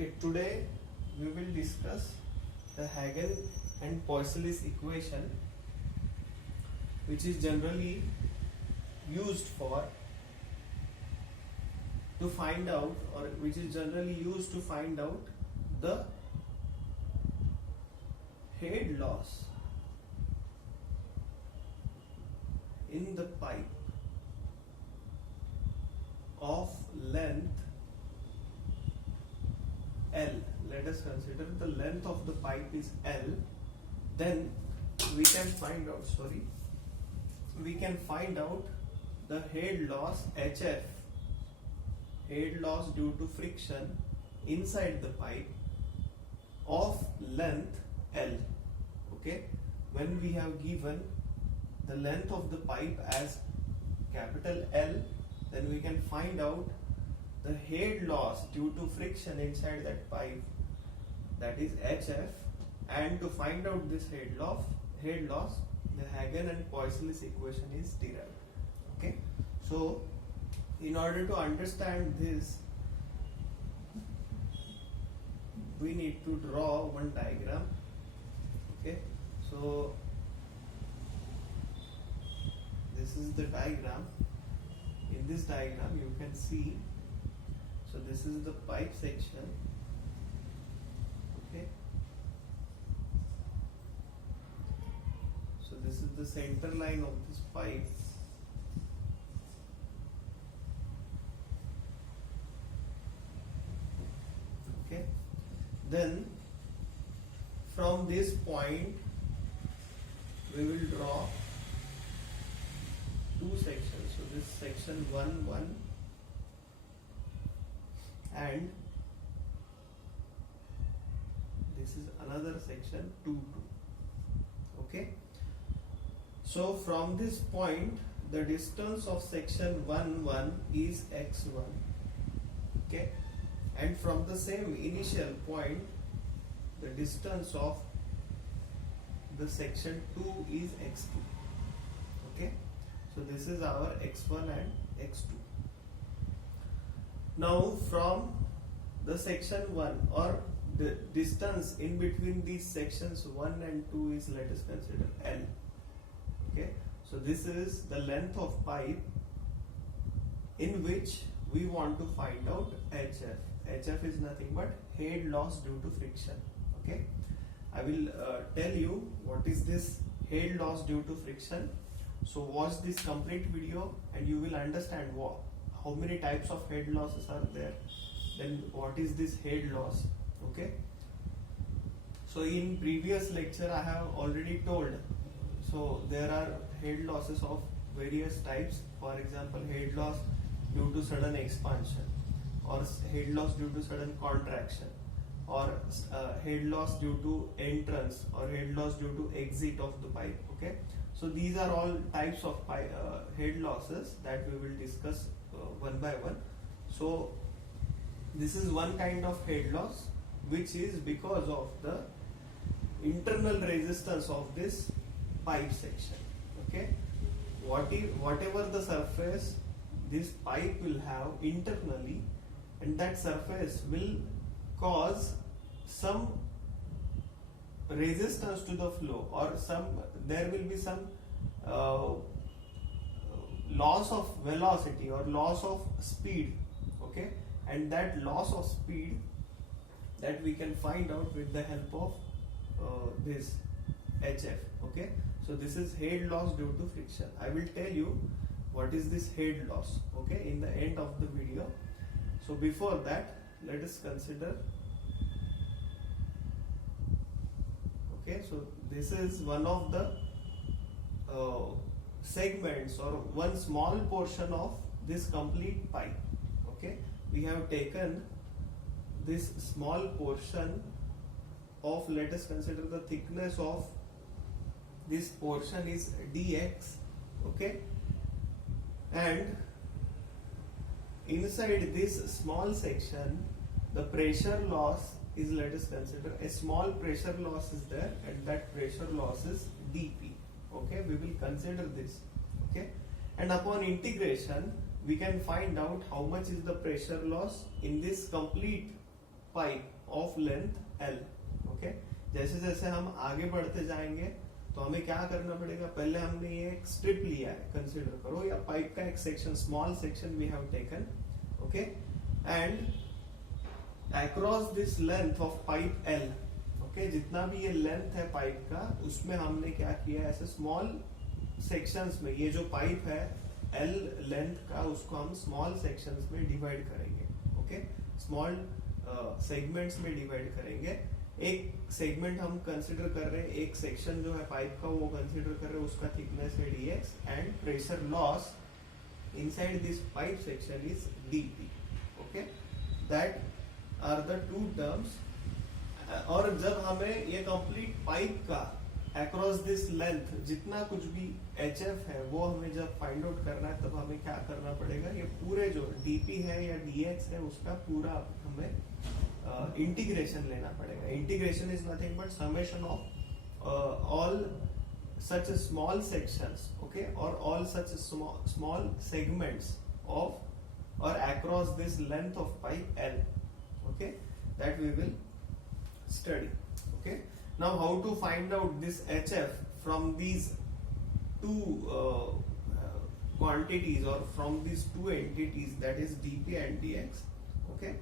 Okay, today we will discuss the Hagen and Poiseuille's equation, which is generally used for to find out, or which is generally used to find out the head loss in the pipe of length L. Let us consider the length of the pipe is L. Then we can find out, the head loss HF, head loss due to friction inside the pipe of length L. Okay, when we have given the length of the pipe as capital L, then we can find out the head loss due to friction inside that pipe, that is HF, and to find out this head loss, the Hagen and Poiseuille's equation is derived. Okay, so in order to understand this, we need to draw one diagram. Okay, so this is the diagram. In this diagram you can see, so this is the pipe section. Okay, so this is the center line of this pipe. Okay, then from this point we will draw two sections. So this section 1 and this is another section 2. Okay, so from this point the distance of section 1 is x1. Okay, and from the same initial point the distance of the section 2 is x2. Okay, so this is our x1 and x2. Now from the section 1, or the distance in between these sections 1 and 2 is, let us consider L. Okay, so this is the length of pipe in which we want to find out HF. HF is nothing but head loss due to friction. Okay, I will tell you what is this head loss due to friction. So watch this complete video and you will understand how many types of head losses are there, then what is this head loss. Okay, so in previous lecture I have already told, so there are head losses of various types. For example, head loss due to sudden expansion, or head loss due to sudden contraction, or head loss due to entrance, or head loss due to exit of the pipe. Okay, so these are all types of head losses that we will discuss one by one. So this is one kind of head loss, which is because of the internal resistance of this pipe section. Okay, whatever the surface this pipe will have internally, and that surface will cause some resistance to the flow, or there will be some loss of velocity or loss of speed. Okay, and that loss of speed that we can find out with the help of this HF. Okay, so this is head loss due to friction. I will tell you what is this head loss, okay, in the end of the video. So before that, let us consider. Okay, so this is one of the segments, or one small portion of this complete pipe. Okay, we have taken this small portion of, let us consider the thickness of this portion is dx. Okay, and inside this small section the pressure loss is, let us consider a small pressure loss is there, and that pressure loss is dP. Okay, we will consider this. Okay, and upon integration we can find out how much is the pressure loss in this complete pipe of length L. Okay, जैसे जैसे हम आगे बढ़ते जाएंगे तो हमें क्या करना पड़ेगा, पहले हमने ये एक स्ट्रिप लिया है, कंसीडर करो, या पाइप का एक section, small section we have taken. Okay, and across this length of pipe L, okay, जितना भी ये लेंथ है पाइप का, उसमें हमने क्या किया, ऐसे स्मॉल सेक्शंस में, ये जो पाइप है L लेंथ का, उसको हम स्मॉल सेक्शंस में डिवाइड करेंगे. ओके, स्मॉल सेगमेंट्स में डिवाइड करेंगे. एक सेगमेंट हम कंसिडर कर रहे हैं, एक सेक्शन जो है पाइप का वो कंसिडर कर रहे हैं, उसका थिकनेस है dx and pressure loss inside this pipe section is dp. Okay, that are the two terms. और जब हमें ये कंप्लीट पाइप का अक्रॉस दिस लेंथ जितना कुछ भी HF है वो हमें जब फाइंड आउट करना है, तब हमें क्या करना पड़ेगा, ये पूरे जो dp है या dx है उसका पूरा हमें इंटीग्रेशन लेना पड़ेगा. Integration is nothing but summation of all such small sections, okay, और all such small segments of और across this length of pipe L. Okay, that we will study. Okay, now how to find out this HF from these two quantities or from these two entities, that is dp and dx. Okay,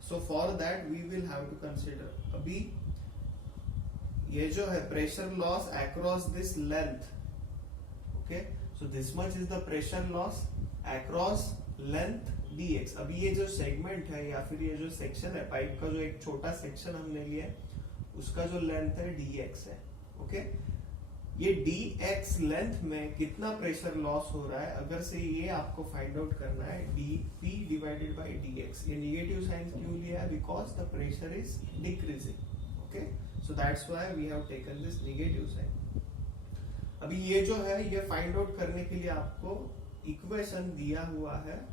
so for that we will have to consider अभी ये जो है pressure loss across this length. Okay, so this much is the pressure loss across length dx. अभी ये जो segment है या फिर ये जो सेक्शन है पाइप का, जो एक छोटा सेक्शन हमने लिया है, उसका जो लेंथ है dx है. ओके, ये dx लेंथ में कितना प्रेशर लॉस हो रहा है, अगर से ये आपको फाइंड आउट करना है, dp डिवाइडेड बाय dx. ये निगेटिव साइन क्यों लिया है, because the pressure is decreasing. Okay, so that's why we have taken this negative sign. अभी ये जो है, ये फाइंड आउट करने के लिए आपको इक्वेशन दिया हुआ है,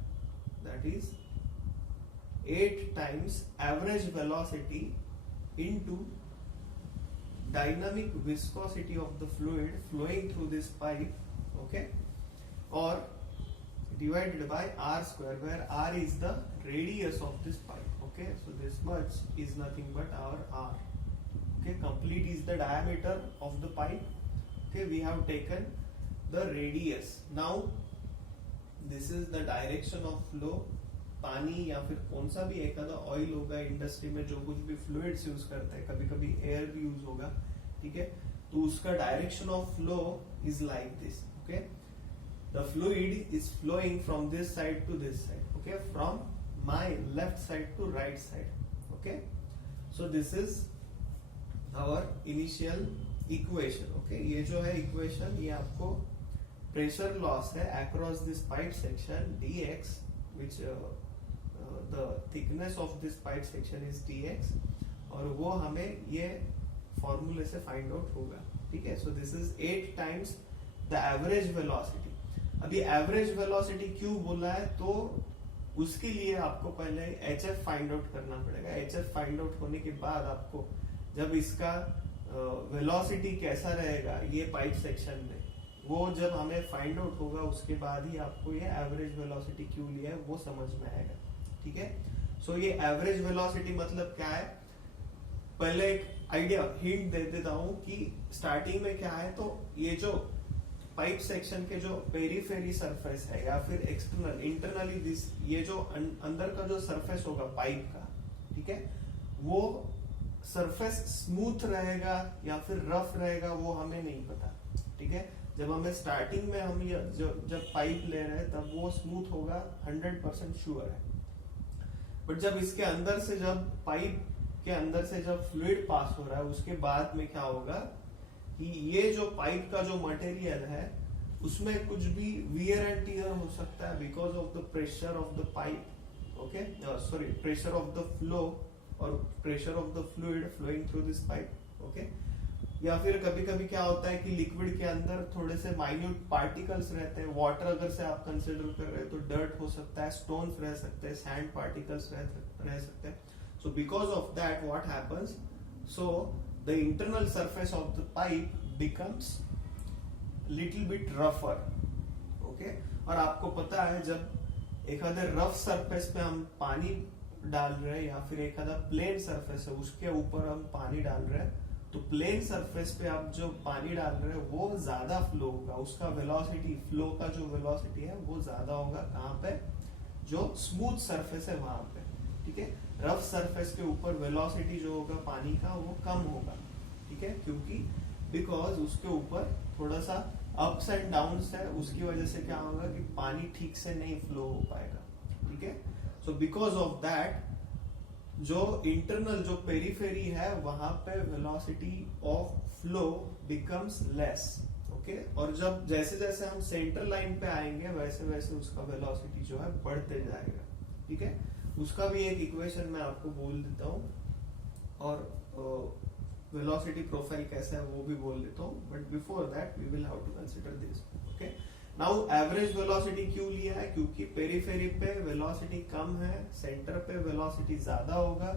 that is 8 times average velocity into dynamic viscosity of the fluid flowing through this pipe, okay, or divided by r square, where r is the radius of this pipe. Okay, so this much is nothing but our r. Okay, complete is the diameter of the pipe. Okay, we have taken the radius. Now this is the direction of flow. पानी या फिर कौन सा भी एक आधा oil होगा industry में, जो कुछ भी फ्लूइड्स यूज करते हैं, कभी कभी एयर भी यूज होगा, ठीक है, तो उसका direction of flow is like this. Okay, the fluid is flowing from this side to this side. Okay, from my left side to right side. Okay, so this is our initial equation. Okay, ये जो है equation, ये आपको pressure loss है across this pipe section dx, which the thickness of this pipe section is dx, और वो हमें ये फॉर्मूले से फाइंड आउट होगा. ठीक है, so this is 8 times the average velocity. अभी एवरेज वेलोसिटी क्यों बोला है, तो उसके लिए आपको पहले HF फाइंड आउट करना पड़ेगा. HF फाइंड आउट होने के बाद आपको जब इसका वेलोसिटी कैसा रहेगा ये पाइप सेक्शन में, वो जब हमें फाइंड आउट होगा उसके बाद ही आपको ये एवरेज वेलोसिटी क्यों लिया है वो समझ में आएगा. ठीक है, सो ये एवरेज वेलोसिटी मतलब क्या है, पहले एक आइडिया हिंट दे देता हूं कि स्टार्टिंग में क्या है. तो ये जो पाइप सेक्शन के जो पेरीफेरी सरफेस है या फिर एक्सटर्नल इंटरनली दिस, ये जो अंदर का जो सरफेस होगा पाइप का, ठीक है, वो सरफेस स्मूथ रहेगा या फिर रफ रहेगा वो हमें नहीं पता. ठीक है, जब हमें स्टार्टिंग में हम जब पाइप ले रहे हैं तब वो स्मूथ होगा 100% श्योर है. बट जब इसके अंदर से, जब पाइप के अंदर से जब फ्लूइड पास हो रहा है, उसके बाद में क्या होगा कि ये जो पाइप का जो मटेरियल है उसमें कुछ भी वियर एंड टियर हो सकता है because of the pressure of the pipe. Okay, sorry, pressure of the flow और pressure of the fluid flowing through this pipe. Okay, या फिर कभी कभी क्या होता है कि लिक्विड के अंदर थोड़े से माइन्यूट पार्टिकल्स रहते हैं. वाटर अगर से आप कंसिडर कर रहे हैं तो डर्ट हो सकता है, स्टोन्स रह सकते हैं, सैंड पार्टिकल्स रह सकते हैं. So because of that what happens, so the internal surface of the pipe becomes little bit रफर. ओके, और आपको पता है जब एक आधे रफ सरफेस पे हम पानी डाल रहे हैं या फिर एक आधा प्लेन सरफेस है उसके ऊपर हम पानी डाल रहे हैं, तो प्लेन सरफेस पे आप जो पानी डाल रहे हैं वो ज्यादा फ्लो होगा, उसका वेलोसिटी, फ्लो का जो वेलोसिटी है वो ज्यादा होगा। कहाँ पे? जो स्मूथ सरफेस है वहां पे, ठीक है। रफ सरफेस के ऊपर वेलोसिटी जो होगा पानी का वो कम होगा, ठीक है, क्योंकि बिकॉज उसके ऊपर थोड़ा सा अप्स एंड डाउन्स है, उसकी वजह से क्या होगा कि पानी ठीक से नहीं फ्लो हो पाएगा, ठीक है। सो बिकॉज ऑफ दैट जो इंटरनल जो पेरीफेरी है वहां पे velocity of flow becomes less, okay. और जब जैसे जैसे हम सेंटर लाइन पे आएंगे वैसे वैसे उसका वेलोसिटी जो है बढ़ते जाएगा, ठीक है। उसका भी एक इक्वेशन मैं आपको बोल देता हूँ, और वेलोसिटी प्रोफाइल कैसा है वो भी बोल देता हूँ, but before that we will have to consider this, okay. Now average velocity क्यों लिया है? क्योंकि पेरीफेरी पे वेलोसिटी कम है, सेंटर पे वेलोसिटी ज्यादा होगा।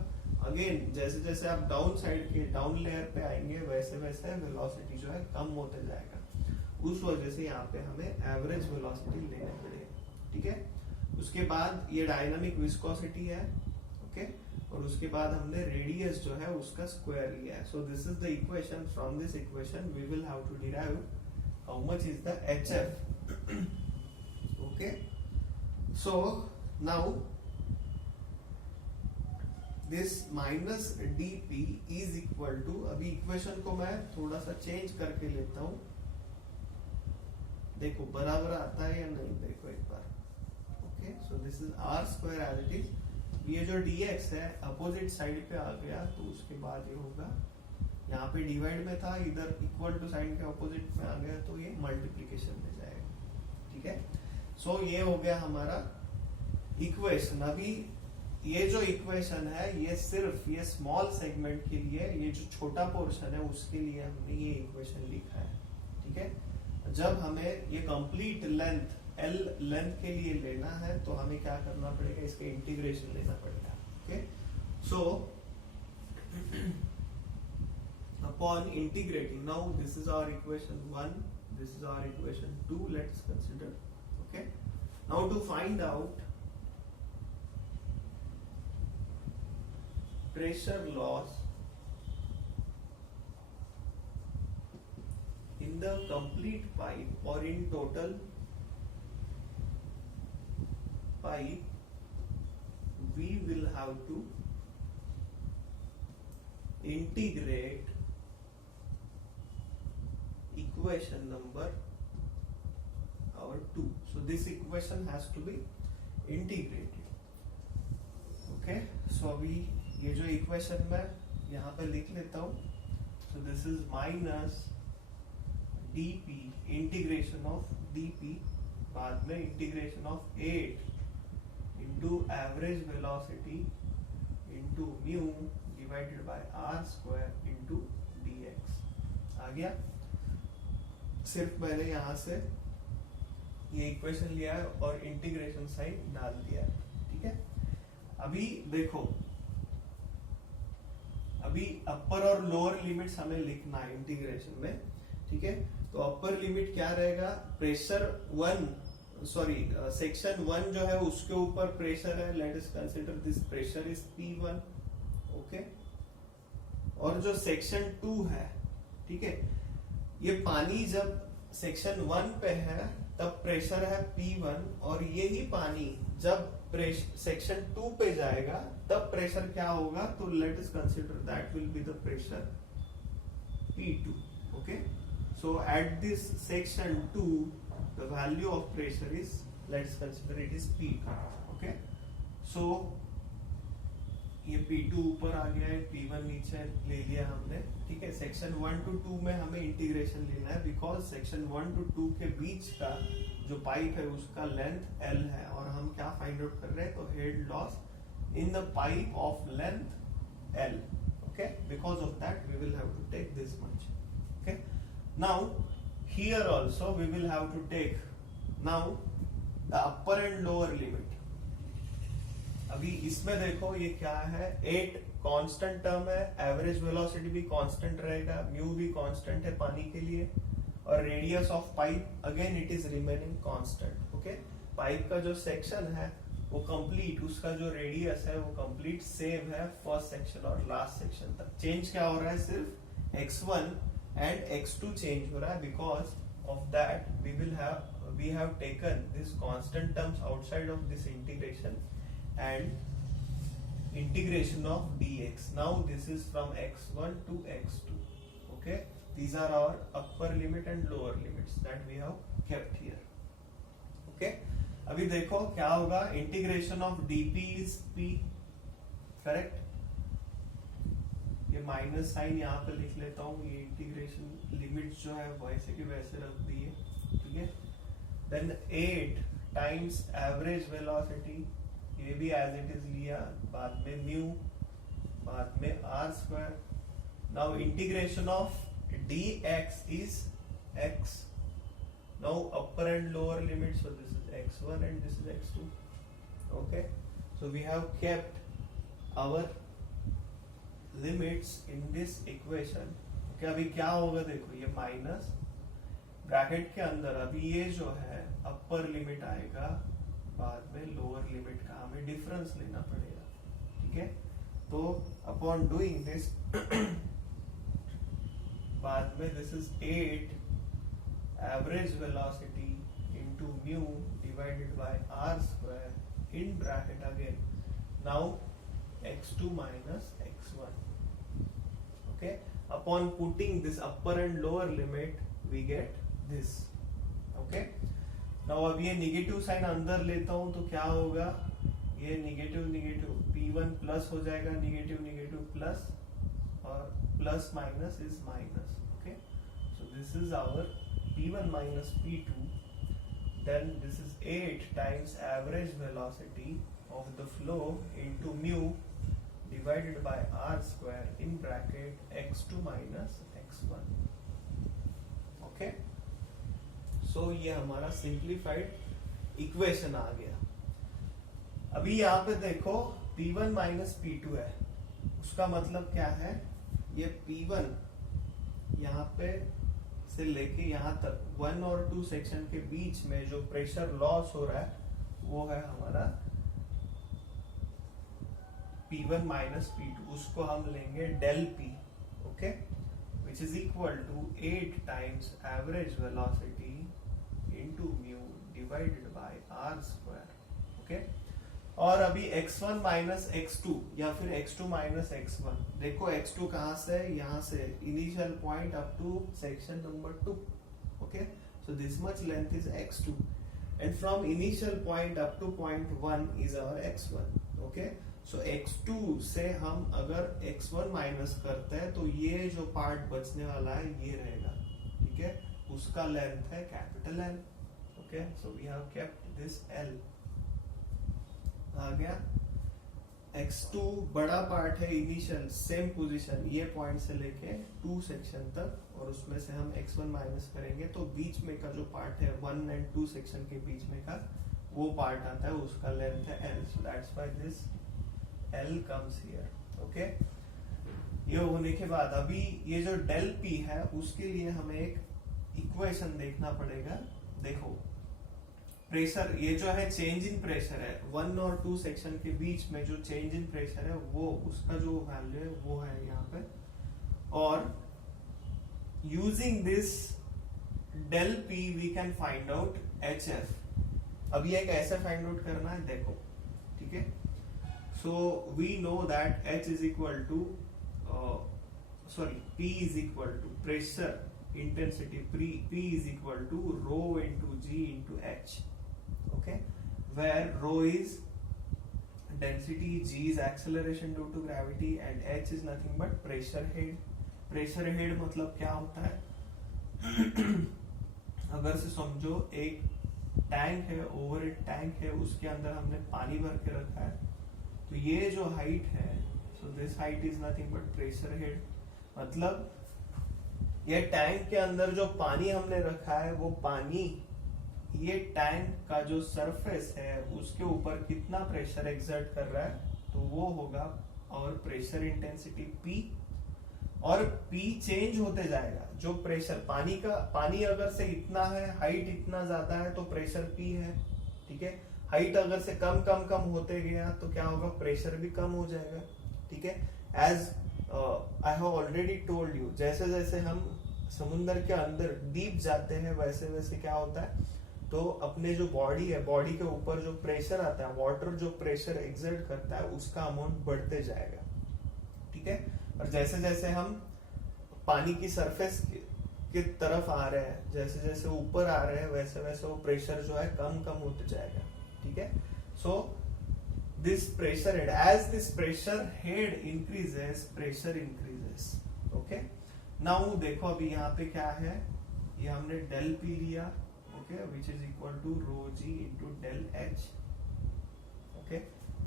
अगेन जैसे जैसे आप डाउन साइड के डाउन लेयर पे आएंगे वैसे वैसे वेलोसिटी जो है कम होते जाएगा, उस वजह से यहाँ पे हमें एवरेज वेलोसिटी लेना पड़ेगा, ठीक है। उसके बाद ये डायनामिक विस्कोसिटी है, ओके, और उसके बाद हमने रेडियस जो है उसका स्क्वायर लिया है। So this is the equation, from this equation we will have to derive how much is the HF, okay. So now this minus dp is equal to, अभी इक्वेशन को मैं थोड़ा सा चेंज करके लेता हूं, देखो बराबर आता है या नहीं, देखो एक बार, okay. So this is r square as it is, ये जो dx है अपोजिट साइड पे आ गया तो उसके बाद ये होगा, यहाँ पे डिवाइड में था, इधर इक्वल टू साइन के अपोजिट में आ गया तो ये मल्टीप्लीकेशन में जाएगा, ठीक है। सो ये हो गया हमारा इक्वेशन। अभी ये जो इक्वेशन है ये सिर्फ ये स्मॉल सेगमेंट के लिए, ये जो छोटा पोर्शन है उसके लिए हमने ये इक्वेशन लिखा है, ठीक है। जब हमें ये कंप्लीट लेंथ L लेंथ के लिए लेना है तो हमें क्या करना पड़ेगा, इसका इंटीग्रेशन लेना पड़ेगा, okay. So upon integrating, now this is our equation 1, this is our equation 2, let's consider, okay. Now to find out pressure loss in the complete pipe or in total pipe, we will have to integrate equation number our 2. So this equation has to be integrated, okay. So अभी ये जो equation मैं यहाँ पे लिख लेता हूँ, so this is minus dp integration of dp, बाद में integration of 8 into average velocity into mu divided by r square into dx, आ गया। सिर्फ मैंने यहाँ से ये इक्वेशन लिया है और इंटीग्रेशन साइन डाल दिया है, ठीक है। अभी देखो, अभी अपर और लोअर लिमिट्स हमें लिखना है इंटीग्रेशन में, ठीक है। तो अपर लिमिट क्या रहेगा, प्रेशर 1, सॉरी सेक्शन 1 जो है उसके ऊपर प्रेशर है, let us consider this pressure is P1, okay. और जो सेक्शन 2 है, ठीक है, ये पानी जब सेक्शन 1 पे है तब प्रेशर है P1, और यही पानी जब सेक्शन 2 पे जाएगा तब प्रेशर क्या होगा, तो let us consider that will be the pressure P2, okay. So at this section 2 the value of pressure is, let's consider it is P2, okay. So ये P2 ऊपर आ गया है, P1 नीचे ले लिया हमने, ठीक है। सेक्शन 1 to 2 में हमें इंटीग्रेशन लेना है, बिकॉज सेक्शन 1 to 2 के बीच का जो पाइप है उसका लेंथ L है, और हम क्या फाइंड आउट कर रहे हैं, तो head loss in the pipe of length L, okay. Because of that we will have to take this much, okay. Now here also we will have to take now the upper and lower limit. अभी इसमें देखो ये क्या है, 8 constant term है, average velocity भी constant रहेगा, mu भी कांस्टेंट है पानी के लिए, और radius of pipe again it is remaining constant, okay. Pipe का जो सेक्शन है वो कंप्लीट, उसका जो रेडियस है वो कंप्लीट सेम है फर्स्ट सेक्शन और लास्ट सेक्शन तक। चेंज क्या हो रहा है, सिर्फ x1 एंड x2 चेंज हो रहा है, because of that we have taken this constant terms outside of this integration and integration of dx. Now this is from x1 to x2. Okay, these are our upper limit and lower limits that we have kept here. Okay, अभी देखो क्या होगा, integration of dp is p, correct. ये minus sign यहाँ पे लिख लेता हूँ, ये इंटीग्रेशन लिमिट जो है वैसे की वैसे रख दी है, ठीक है। देन 8 टाइम्स एवरेज वेलोसिटी, ये भी एज इट इज लिया, बाद में म्यू, बाद में R square. Now integration of dx is x. Now upper and lower limit, so this is x1 and this is x2. Okay, so we have kept our limits in this equation. Okay, अभी क्या होगा देखो, ये minus bracket के अंदर अभी ये जो है अपर लिमिट आएगा, बाद में लोअर लिमिट का हमें डिफरेंस लेना पड़ेगा, ठीक है। तो अपॉन डूइंग दिस बाद में this is 8 average velocity into mu divided by R square in bracket again, now x2 minus x1. Okay, upon putting this upper and lower limit we get this. Okay, now अब ये negative sign अंदर लेता हूं तो क्या होगा, ये negative negative p1 plus हो जाएगा, निगेटिव निगेटिव प्लस, और plus minus is minus. Okay, so this is our p1 minus p2. Then this is 8 times average velocity of the flow into mu divided by r square in bracket x2 minus x1. Okay, so ये हमारा simplified equation आ गया। अभी यहाँ पे देखो p1 minus p2 है, उसका मतलब क्या है, ये p1 यहाँ पे से लेके यहाँ तक 1 और 2 सेक्शन के बीच में जो प्रेशर लॉस हो रहा है वो है हमारा P1 minus P2, उसको हम लेंगे del P, okay, which is equal to 8 times average velocity into mu divided by r square. Okay, और अभी x1 minus x2 या फिर x2 minus x1, देखो x2 कहाँ से, यहाँ से initial point up to section number 2. Okay, so this much length is x2 and from initial point up to point 1 is our x1. Okay, so x2 से हम अगर x1 माइनस करते हैं तो ये जो पार्ट बचने वाला है ये रहेगा, ठीक है, उसका लेंथ है capital L. Okay, so we have kept this L आ गया। x2 बड़ा पार्ट है, इनिशियल सेम पोजीशन, ये पॉइंट से लेके 2 सेक्शन तक, और उसमें से हम x1 माइनस करेंगे तो बीच में का जो पार्ट है 1 and 2 सेक्शन के बीच में का वो पार्ट आता है, उसका लेंथ है L. So that's why this L comes here. Okay, ये होने के बाद अभी ये जो del P है उसके लिए हमें एक इक्वेशन देखना पड़ेगा। देखो प्रेशर, ये जो है चेंज इन प्रेशर है 1 और 2 सेक्शन के बीच में जो चेंज इन प्रेशर है वो उसका जो वैल्यू है वो है यहाँ पे, और using this del P we can find out HF। अभी एक ऐसे फाइंड आउट करना है, देखो, ठीक है। So we know that H is equal to P is equal to pressure intensity, P is equal to rho into G into H. Okay, where rho is density, G is acceleration due to gravity and H is nothing but pressure head. Pressure head मतलब क्या होता है अगर से समझो एक tank है, over एक टैंक है, उसके अंदर हमने पानी भर के रखा है, तो ये जो हाइट है, so this height is nothing but pressure head. मतलब ये टैंक के अंदर जो पानी हमने रखा है वो पानी ये टैंक का जो सरफेस है उसके ऊपर कितना प्रेशर एक्सर्ट कर रहा है, तो वो होगा और प्रेशर इंटेंसिटी P, और P चेंज होते जाएगा। जो प्रेशर पानी अगर से इतना है, हाइट इतना ज्यादा है तो प्रेशर P है, ठीक है। हाइट अगर से कम कम कम होते गया तो क्या होगा, प्रेशर भी कम हो जाएगा। ठीक है, as I have already told you, जैसे जैसे हम समुद्र के अंदर डीप जाते हैं वैसे वैसे क्या होता है, तो अपने जो बॉडी है, बॉडी के ऊपर जो प्रेशर आता है, वाटर जो प्रेशर एक्सर्ट करता है उसका अमाउंट बढ़ते जाएगा। ठीक है, और जैसे जैसे हम पानी की सरफेस की तरफ आ रहे हैं, जैसे जैसे ऊपर आ रहे हैं वैसे वैसे वो प्रेशर जो है कम कम होते जाएगा। ठीक है, so this pressure head, as this pressure head increases, pressure increases. Okay, now देखो अभी यहाँ पे क्या है, ये हमने डेल पी लिया, okay, which is equal to rho g into del h. Okay,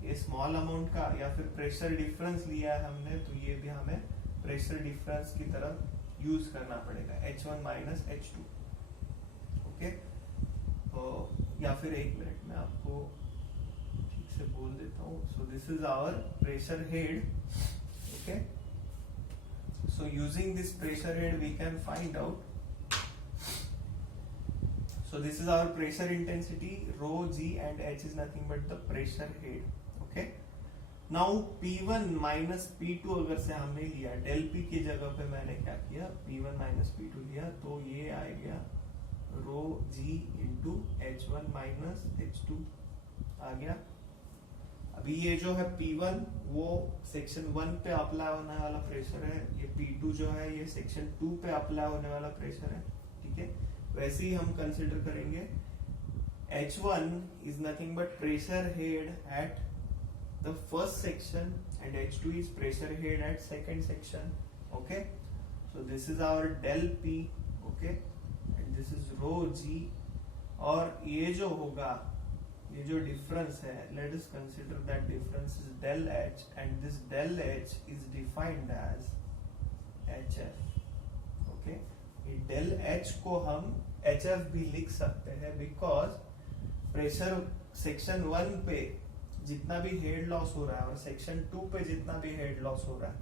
ये स्मॉल अमाउंट का या फिर प्रेशर डिफरेंस लिया है हमने, तो ये भी हमें प्रेशर डिफरेंस की तरफ यूज करना पड़ेगा, H1 माइनस H2। ओके, या फिर एक मिनट में आपको ठीक से बोल देता हूँ। So this is our pressure head. Okay, so using this pressure head we can find out, so this is our pressure intensity, rho g and h is nothing but the pressure head. Okay, now P1 minus P2 अगर से हमने लिया, del P की जगह पे मैंने क्या किया, P1 minus P2 लिया, तो ये आ गया रो g into H1 minus H2 आ गया। अभी ये जो है P1 वो सेक्शन 1 पे अप्लाई होने वाला प्रेशर है, ये P2 जो है ये सेक्शन 2 पे अप्लाई होने वाला प्रेशर है। ठीक है, वैसे ही हम कंसिडर करेंगे H1 is nothing but pressure head at the first section and H2 is pressure head at second section. Okay, so this is our del P, okay, and this is rho G, और ये जो होगा, ये जो difference है, let us consider that difference is del H and this del H is defined as HF. Okay, del h को हम HF भी लिख सकते हैं, बिकॉज प्रेशर सेक्शन 1 पे जितना भी हेड लॉस हो रहा है और सेक्शन 2 पे जितना भी हेड लॉस हो रहा है,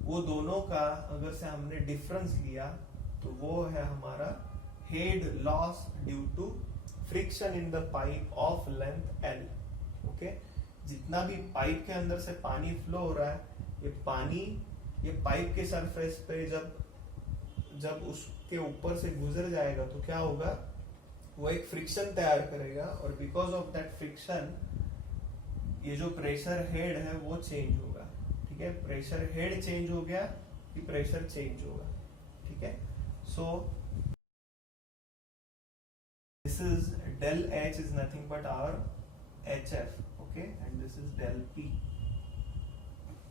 वो दोनों का अगर से हमने डिफरेंस लिया तो वो है हमारा head loss due to friction in the pipe of length L। Okay, जितना भी पाइप के अंदर से पानी फ्लो हो रहा है, ये पानी ये पाइप के सरफेस पे जब उसके ऊपर से गुजर जाएगा तो क्या होगा, वो एक फ्रिक्शन तैयार करेगा, और बिकॉज ऑफ दैट फ्रिक्शन ये जो प्रेशर हेड है वो चेंज होगा। ठीक है, प्रेशर हेड चेंज हो गया कि प्रेशर चेंज होगा। ठीक है, so this is del h is nothing but our HF, okay, and this is del P.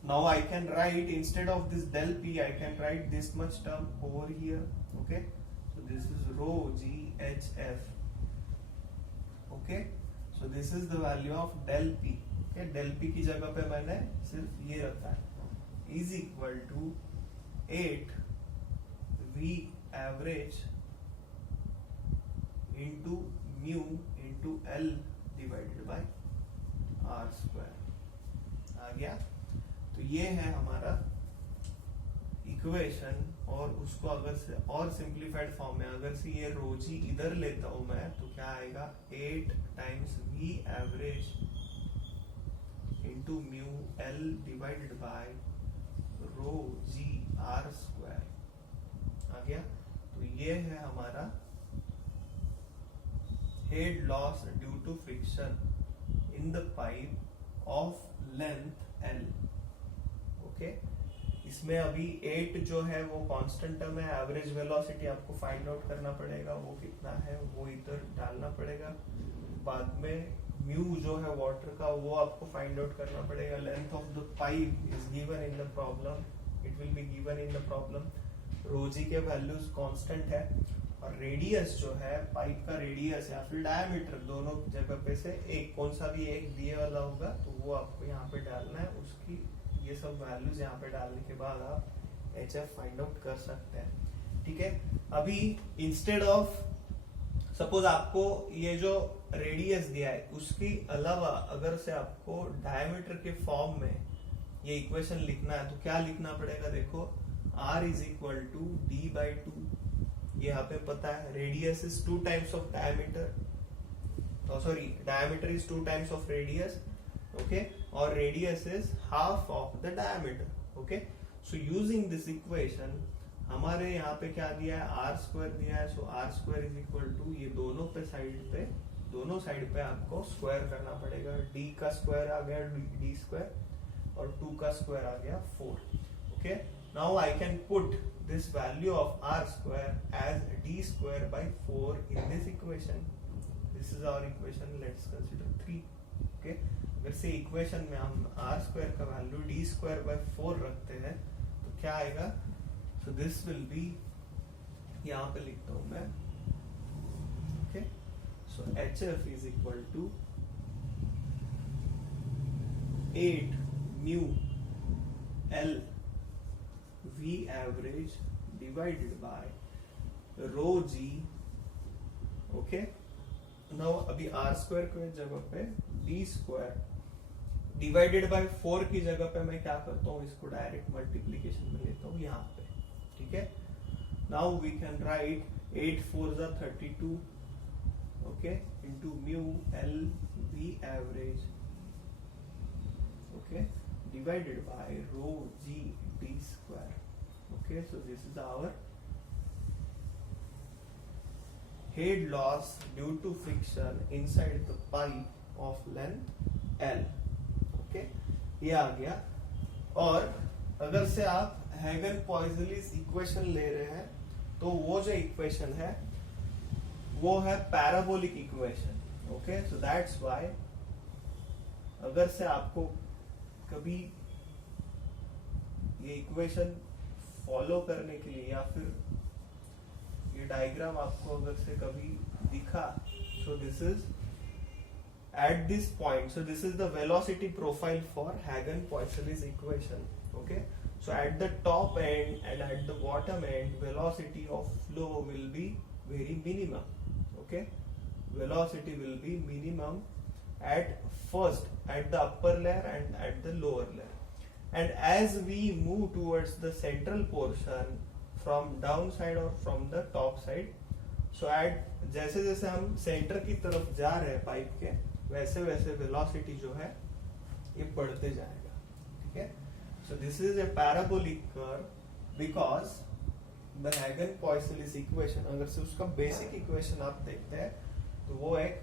Now I can write, instead of this del P, I can write this much term over here. Okay, so this is rho G HF. Okay, so this is the value of del P. Okay, del P की जगह पे मैंने सिर्फ ये रखा है, is equal to 8 V average into mu into L divided by R square आ गया। तो ये है हमारा इक्वेशन, और उसको अगर से और सिंप्लीफाइड फॉर्म में अगर से ये रो जी इधर लेता हूं मैं, तो क्या आएगा, 8 times V average into mu L divided by rho g R square आ गया। तो ये है हमारा head loss due to friction in the pipe of length L. Okay, इसमें अभी 8 जो है वो कांस्टेंट टर्म है, एवरेज वेलोसिटी आपको फाइंड आउट करना पड़ेगा, वो कितना है वो इधर डालना पड़ेगा। बाद में म्यू जो है वाटर का वो आपको फाइंड आउट करना पड़ेगा। Length of the pipe is given in the problem, it will be given in the problem. Rho g के वैल्यूज कांस्टेंट है, और रेडियस जो है पाइप का रेडियस या फिर डायमीटर, दोनों जगह पे से एक कौन सा भी एक दिए वाला होगा, तो वो आपको यहाँ पे डालना है। उसकी ये सब वैल्यूज यहाँ पे डालने के बाद आप HF फाइंड आउट कर सकते हैं। ठीक है, अभी इंस्टेड ऑफ सपोज आपको ये जो रेडियस दिया है उसकी अलावा अगर से आपको डायमीटर के फॉर्म में ये इक्वेशन लिखना है, तो क्या लिखना पड़ेगा, देखो R is equal to D/2, यहाँ पे पता है radius is 2 times of diameter, diameter is 2 times of radius, okay, or radius is half of the diameter, okay. So using this equation हमारे यहाँ पे क्या दिया है, r स्क्वायर दिया है, so r square is equal to ये दोनों साइड पे आपको स्क्वायर करना पड़ेगा, d का स्क्वायर आ गया d स्क्वायर और 2 का स्क्वायर आ गया 4, okay. Now I can put this value of r square as d square by 4 in this equation. This is our equation. Let's consider 3. Okay. अगर से इक्वेशन में हम r square का वैल्यू d square by 4 रखते हैं तो क्या आएगा? So this will be, यहाँ पे लिखता हूँ मैं. Okay. So HF is equal to 8 mu L V average divided by rho g, okay. Now अभी r square की जगह पे d square divided by 4 की जगह पे मैं क्या करता हूँ, इसको डायरेक्ट मल्टीप्लीकेशन में लेता हूँ यहाँ पे, ठीक है. Now we can write 8 4s are 32, okay, into mu L V average, okay, divided by rho g d square. Okay, so this is our head loss due to friction inside the pipe of length L. Okay, ये आ गया. और अगर से आप हैगन-पॉइसनलिस equation ले रहे हैं तो वो जो इक्वेशन है वो है parabolic equation. Okay, so that's why अगर से आपको कभी ये इक्वेशन फॉलो करने के लिए या फिर ये डायग्राम आपको अगर से कभी दिखा, सो this is at this point, so this is the velocity profile for Hagen-Poiseuille's equation. Okay, so at the top end and at the bottom end velocity of flow will be very minimum. Okay, velocity will be minimum at first at the upper layer and at the lower layer, and as we move towards the central portion from downside or from the top side, so at जैसे जैसे हम centre की तरफ जा रहे हैं pipe के, वैसे वैसे वेलोसिटी जो है ये बढ़ते जाएगा. ठीक है, so this is a parabolic curve because the Hagen Poiseuille equation, अगर से उसका बेसिक इक्वेशन आप देखते हैं तो वो एक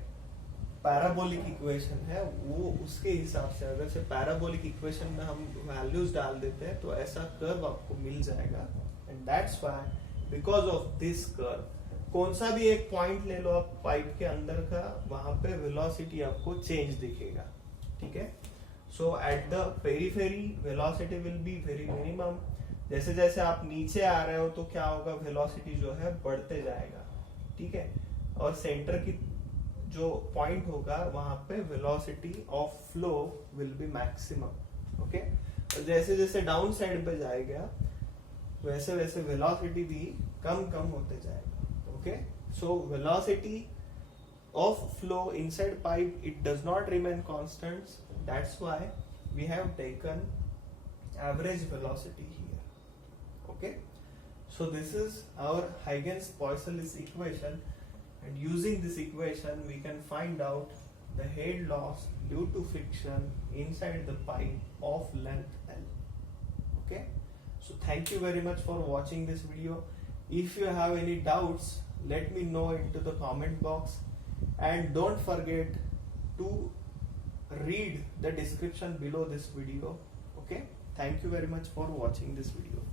पैराबोलिक इक्वेशन है. वो उसके हिसाब से अगर से पैराबोलिक इक्वेशन में हम वैल्यूज डाल देते हैं तो ऐसा कर्व आपको मिल जाएगा. And that's why because of this curve कौन सा भी एक पॉइंट ले लो आप पाइप के अंदर का, वहां पे वेलोसिटी आपको चेंज दिखेगा. ठीक है, so at the periphery velocity will be very minimum. जैसे जैसे आप नीचे आ रहे हो तो क्या होगा, वेलोसिटी जो है बढ़ते जाएगा. ठीक है, और सेंटर की जो पॉइंट होगा वहां पे velocity of flow will be maximum. Okay, और जैसे जैसे डाउन साइड पे जाएगा वैसे वैसे वेलोसिटी भी कम कम होते जाएगा. Okay, so velocity of flow inside pipe, it does not remain constant. That's why we have taken average velocity here. Okay, so this is our Huygens-Poiseuille's equation, and using this equation we can find out the head loss due to friction inside the pipe of length L. Okay, so thank you very much for watching this video. If you have any doubts, let me know into the comment box, and don't forget to read the description below this video. Okay, thank you very much for watching this video.